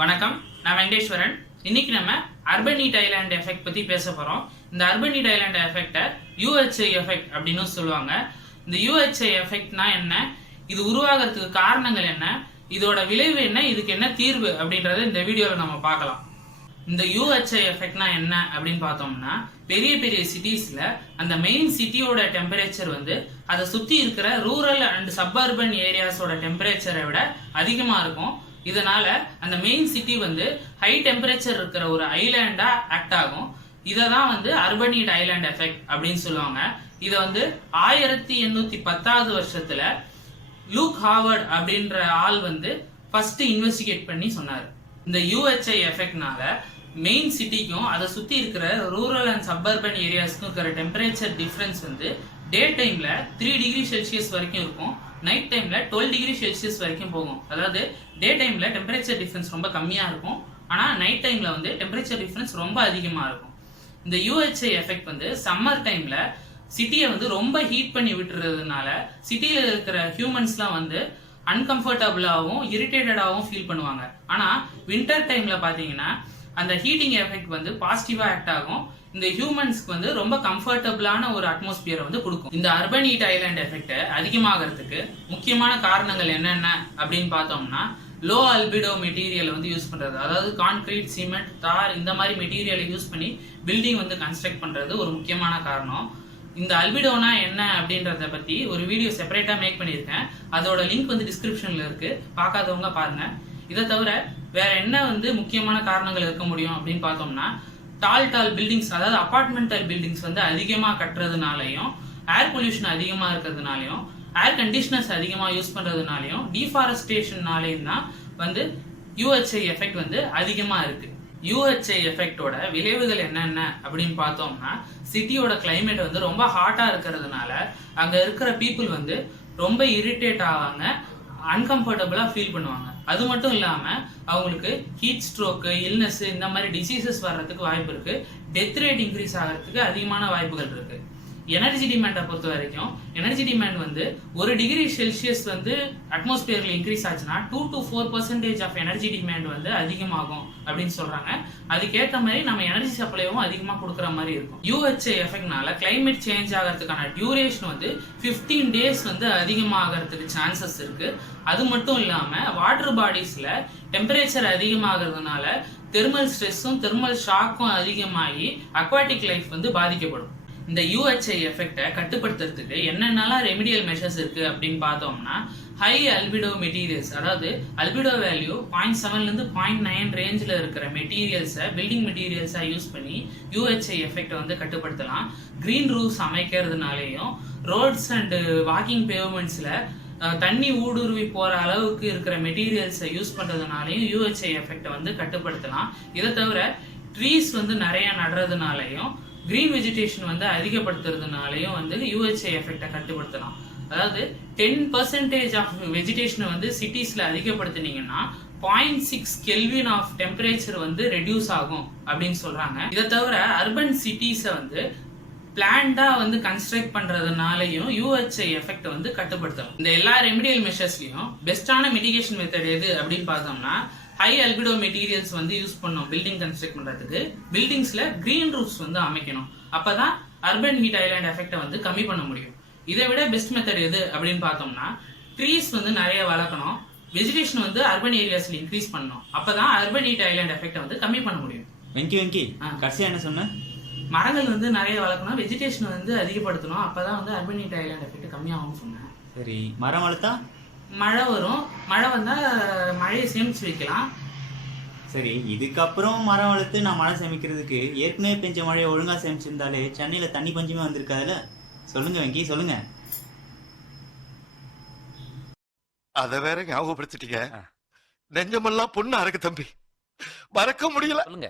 வணக்கம், நான் வெங்கடேஸ்வரன். இன்னைக்கு நம்ம அர்பன் ஹீட் ஐலாண்ட் எஃபெக்ட் பத்தி பேச போறோம். இந்த அர்பன் ஹீட் ஐலாண்ட் எஃபெக்ட்டை UHI எஃபெக்ட் அப்படின்னு சொல்லுவாங்க. இந்த UHI எஃபெக்ட்னா என்ன, இது உருவாகிறதுக்கு காரணங்கள் என்ன, இதோட விளைவு என்ன, இதுக்கு என்ன தீர்வு அப்படின்றத இந்த வீடியோவில் நம்ம பார்க்கலாம். இந்த UHI எஃபெக்ட்னா என்ன அப்படின்னு பார்த்தோம்னா, பெரிய பெரிய சிட்டிஸ்ல அந்த மெயின் சிட்டியோட டெம்பரேச்சர் வந்து அதை சுத்தி இருக்கிற ரூரல் அண்ட் சப்பர்பன் ஏரியாஸோட டெம்பரேச்சரை விட அதிகமா இருக்கும். இதனால அந்த மெயின் சிட்டி வந்து ஹை டெம்பரேச்சர் இருக்கிற ஒரு ஐலாண்டா ஆக்ட் ஆகும். இதை தான் வந்து அர்பன் ஹீட் ஐலாண்ட் எஃபெக்ட் அப்படின்னு சொல்லுவாங்க. இதை வந்து 1810 வருஷத்துல லூக் ஹாவர்ட் அப்படின்ற ஆள் வந்து ஃபர்ஸ்ட் இன்வெஸ்டிகேட் பண்ணி சொன்னார். இந்த UHI எஃபெக்ட்னால மெயின் சிட்டிக்கும் அதை சுத்தி இருக்கிற ரூரல் அண்ட் சப்பர்பன் ஏரியாஸ்க்கும் இருக்கிற டெம்பரேச்சர் டிஃபரன்ஸ் வந்து டே டைம்ல 3 டிகிரி செல்சியஸ் வரைக்கும் இருக்கும், நைட் டைம்ல 12 டிகிரி செல்சியஸ் வரைக்கும் போகும். அதாவது டே டைம்ல டெம்பரேச்சர் டிஃபரன்ஸ் ரொம்ப கம்மியா இருக்கும், ஆனா நைட் டைம்ல வந்து டெம்பரேச்சர் டிஃபரன்ஸ் ரொம்ப அதிகமா இருக்கும். இந்த UHI எஃபெக்ட் வந்து சம்மர் டைம்ல சிட்டியை வந்து ரொம்ப ஹீட் பண்ணி விட்டுறதுனால சிட்டியில இருக்கிற ஹியூமன்ஸ்லாம் வந்து அன்கம்ஃபர்டபுளாகவும் இரிட்டேட்டடாகவும் ஃபீல் பண்ணுவாங்க. ஆனா வின்டர் டைம்ல பாத்தீங்கன்னா அந்த ஹீட்டிங் எஃபெக்ட் வந்து பாசிட்டிவா ஆக்ட் ஆகும். இந்த ஹியூமன்ஸ்க்கு வந்து ரொம்ப கம்ஃபர்டபுளான ஒரு அட்மாஸ்பியரை வந்து கொடுக்கும். இந்த அர்பன் ஹீட் ஐலாண்ட் எஃபெக்ட் அதிகமாகிறதுக்கு முக்கியமான காரணங்கள் என்னென்ன அப்படின்னு பார்த்தோம்னா, லோ அல்பிடோ மெட்டீரியல் வந்து யூஸ் பண்றது, அதாவது கான்கிரீட், சிமெண்ட், தார் இந்த மாதிரி மெட்டீரியலை யூஸ் பண்ணி பில்டிங் வந்து கன்ஸ்ட்ரக்ட் பண்றது ஒரு முக்கியமான காரணம். இந்த அல்பிடோனா என்ன அப்படின்றத பத்தி ஒரு வீடியோ செப்பரேட்டா மேக் பண்ணியிருக்கேன். அதோட லிங்க் வந்து டிஸ்கிரிப்ஷன்ல இருக்கு, பார்க்காதவங்க பாருங்க. இதை தவிர வேற என்ன வந்து முக்கியமான காரணங்கள் இருக்க முடியும் அப்படின்னு பார்த்தோம்னா, டால் பில்டிங்ஸ், அதாவது அபார்ட்மெண்டல் பில்டிங்ஸ் வந்து அதிகமா கட்டுறதுனாலையும், ஏர் பொல்யூஷன் அதிகமா இருக்கிறதுனாலையும், ஏர் கண்டிஷனர்ஸ் அதிகமா யூஸ் பண்றதுனாலையும், டீஃபாரஸ்டேஷன்னாலையும் தான் வந்து UHI எஃபெக்ட் வந்து அதிகமா இருக்கு. UHI எஃபெக்டோட விளைவுகள் என்னென்ன அப்படின்னு பார்த்தோம்னா, சிட்டியோட கிளைமேட் வந்து ரொம்ப ஹாட்டா இருக்கிறதுனால அங்க இருக்கிற பீப்புள் வந்து ரொம்ப இரிட்டேட் ஆவாங்க, அன்கம்ஃபர்டபுளா ஃபீல் பண்ணுவாங்க. அது மட்டும் இல்லாம அவங்களுக்கு ஹீட் ஸ்ட்ரோக்கு, இல்னஸ் இந்த மாதிரி டிசீசஸ் வர்றதுக்கு வாய்ப்பு இருக்கு. டெத் ரேட் இன்க்ரீஸ் ஆகிறதுக்கு அதிகமான வாய்ப்புகள் இருக்கு. எனர்ஜி டிமாண்டை பொறுத்த வரைக்கும் எனர்ஜி டிமாண்ட் வந்து 1 டிகிரி செல்சியஸ் வந்து அட்மாஸ்பியர்ல இன்க்ரீஸ் ஆச்சுன்னா 2 to 4% ஆஃப் எனர்ஜி டிமாண்ட் வந்து அதிகமாகும் அப்படின்னு சொல்றாங்க. அதுக்கேற்ற மாதிரி நம்ம எனர்ஜி சப்ளையும் அதிகமா கொடுக்குற மாதிரி இருக்கும். UHI எஃபெக்ட்னால கிளைமேட் சேஞ்ச் ஆகிறதுக்கான டியூரேஷன் வந்து 15 டேஸ் வந்து அதிகமாகிறதுக்கு சான்சஸ் இருக்கு. அது மட்டும் இல்லாம வாட்டர் பாடிஸ்ல டெம்பரேச்சர் அதிகமாகிறதுனால தெர்மல் ஸ்ட்ரெஸ்ஸும் தெர்மல் ஷாக்கும் அதிகமாகி அக்வாட்டிக் லைஃப் வந்து பாதிக்கப்படும். இந்த UHI எஃபெக்டை கட்டுப்படுத்துறதுக்கு என்னென்னலாம் ரெமிடியல் மெஷர்ஸ் இருக்கு அப்படின்னு பார்த்தோம்னா, ஹை அல்பிடோ மெட்டீரியல்ஸ், அதாவது அல்பிடோ வேல்யூ 0.7 இருந்து 0.9 ரேஞ்சில் இருக்கிற மெட்டீரியல்ஸை பில்டிங் மெட்டீரியல்ஸா யூஸ் பண்ணி UHI எஃபெக்டை வந்து கட்டுப்படுத்தலாம். கிரீன் ரூஃப்ஸ் அமைக்கிறதுனாலையும், ரோட்ஸ் அண்ட் வாக்கிங் பேவ்மெண்ட்ஸ்ல தண்ணி ஊடுருவி போற அளவுக்கு இருக்கிற மெட்டீரியல்ஸை யூஸ் பண்றதுனாலையும் UHI எஃபெக்டை வந்து கட்டுப்படுத்தலாம். இதை தவிர ட்ரீஸ் வந்து நிறைய நடுறதுனாலையும், கிரீன் வெஜிடேஷன் வந்து அதிகப்படுத்துறதுனாலையும் வந்து UHI எஃபெக்டை கட்டுப்படுத்தலாம். அதாவது 10% ஆஃப் வெஜிடேஷனை வந்து சிட்டிஸ்ல அதிகப்படுத்தினீங்கன்னா 0.6 கெல்வின் ஆஃப் டெம்பரேச்சர் வந்து ரெடியூஸ் ஆகும் அப்படின்னு சொல்றாங்க. இதை தவிர அர்பன் சிட்டிஸை வந்து பிளான்டா வந்து கன்ஸ்ட்ரக்ட் பண்றதுனாலையும் UHI எஃபெக்ட் வந்து கட்டுப்படுத்தலாம். இந்த எல்லா ரெமிடியல் மெஷர்ஸ்லயும் பெஸ்டான மிட்டிகேஷன் மெத்தட் எது அப்படின்னு பார்த்தோம்னா, ஹை அல்பிடோ மெட்டீரியல்ஸ் வந்து யூஸ் பண்ணோம் பில்டிங் கன்ஸ்ட்ரக்ட் பண்றதுக்கு. பில்டிங்ஸ்ல கிரீன் ரூஃப்ஸ் வந்து அமைக்கணும். அப்பதான் அர்பன் ஹீட் ஐலாண்ட் எஃபெக்டை வந்து கம்மி பண்ண முடியும். இதை விட பெஸ்ட் மெத்தட் எது அப்படின்னு பார்த்தோம்னா, ட்ரீஸ் வந்து நிறைய வளர்க்கணும், வெஜிடேஷன் வந்து அர்பன் ஏரியாஸ்ல இன்க்ரீஸ் பண்ணணும். அப்பதான் அர்பன் ஹீட் ஐலாண்ட் எஃபெக்டை வந்து கம்மி பண்ண முடியும். வெங்கி கடைசியா என்ன சொன்ன? மரங்கள் வந்து நிறைய வளர்க்கணும், வெஜிடேஷன் வந்து அதிகப்படுத்தணும், அப்பதான் வந்து அர்பன் ஹீட் ஐலாண்ட் எஃபெக்ட் கம்மியாகும்னு சொன்னேன். சரி, மரம் வளர்த்தா மழை வரும், மழை வந்தா மழையை சேமிச்சு வைக்கலாம். சரி, இதுக்கப்புறம் மரம் வளர்த்து நான் மழை சேமிக்கிறதுக்கு ஏற்கனவே பெஞ்ச மழையை ஒழுங்கா சேமிச்சிருந்தாலே சென்னையில தண்ணி பஞ்சமே வந்திருக்காதுல. சொல்லுங்க வெங்கி, சொல்லுங்க. அத வேற ஞாபகப்படுத்திட்டீங்க. நெஞ்சமெல்லாம் பொண்ணு அறக்கு தம்பி, மறக்க முடியல.